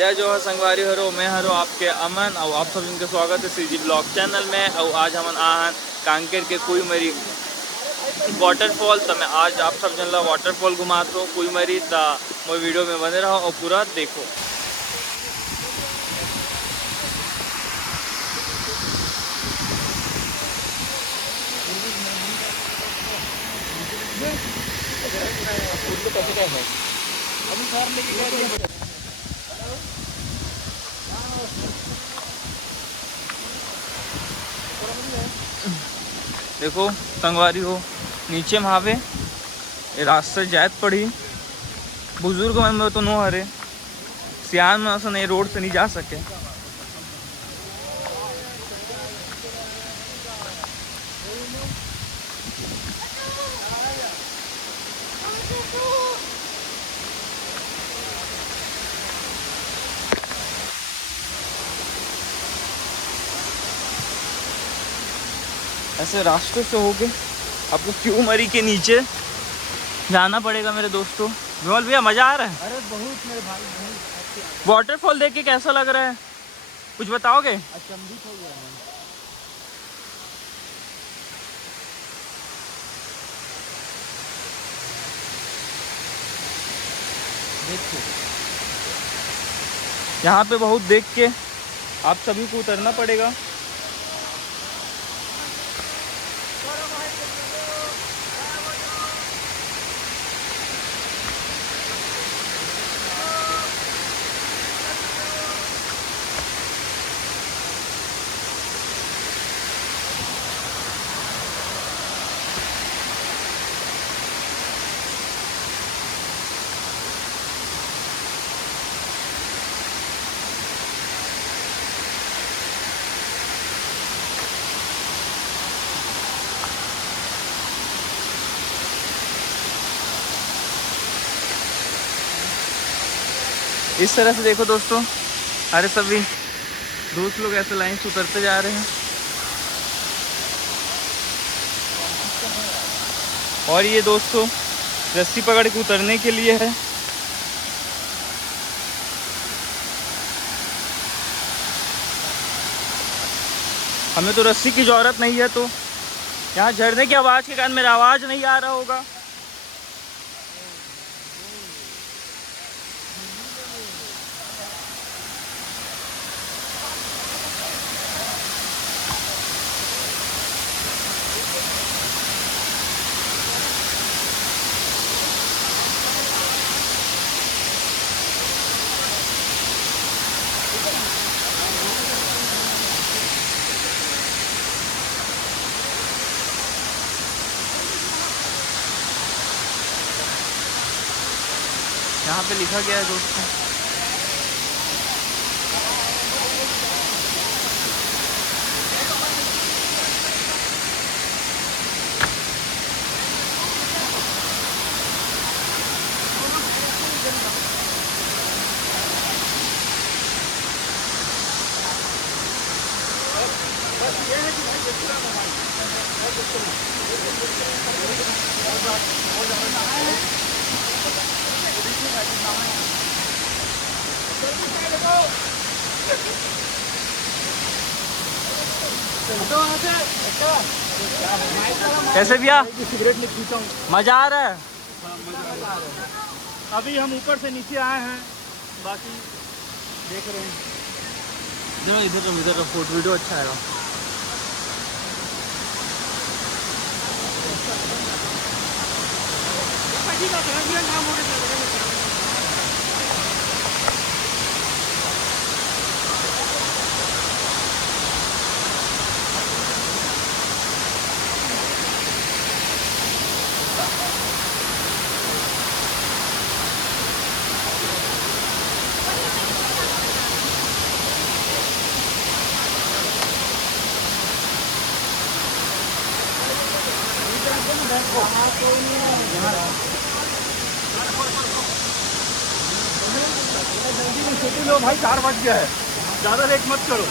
जय जोहर संगवारी हरो, मैं हरो आपके अमन और आप सब जिनके स्वागत है सीजी ब्लॉग चैनल में। और आज हम आहन कांकेर के कुईमरी वाटरफॉल। तो मैं आज आप सब जन ला वाटरफॉल घुमाता हूँ कुईमरी। तो मोर वीडियो में बने रहो और पूरा देखो। देखो संगवारी हो नीचे महावे रास्ते जायत पड़ी बुजुर्ग मन में तो नो हरे सियान में नहीं रोड से नहीं जा सके। ऐसे रास्ते से होके आपको कुईमरी के नीचे जाना पड़ेगा मेरे दोस्तों। विमल भैया मजा आ रहा है? अरे बहुत मेरे भाई बहुत। वाटरफॉल देख के कैसा लग रहा है कुछ बताओगे? अचंभित हो गया मैं। देखिए यहाँ पे बहुत देख के आप सभी को उतरना पड़ेगा। इस तरह से देखो दोस्तों, अरे सभी दोस्त लोग ऐसे लाइन से उतरते जा रहे हैं। और ये दोस्तों रस्सी पकड़ के उतरने के लिए है। हमें तो रस्सी की जरूरत नहीं है। तो यहाँ झरने की आवाज़ के कारण मेरा आवाज़ नहीं आ रहा होगा। यहाँ पे लिखा गया है दोस्तों, कैसे भैया सिगरेट नहीं पीता हूँ। मजा आ रहा है? अभी हम ऊपर से नीचे आए हैं, बाकी देख रहे हैं। इधर का फोटो वीडियो अच्छा आएगा। छोटी लो भाई, 4 बज गया है, ज़्यादा लेट मत करो।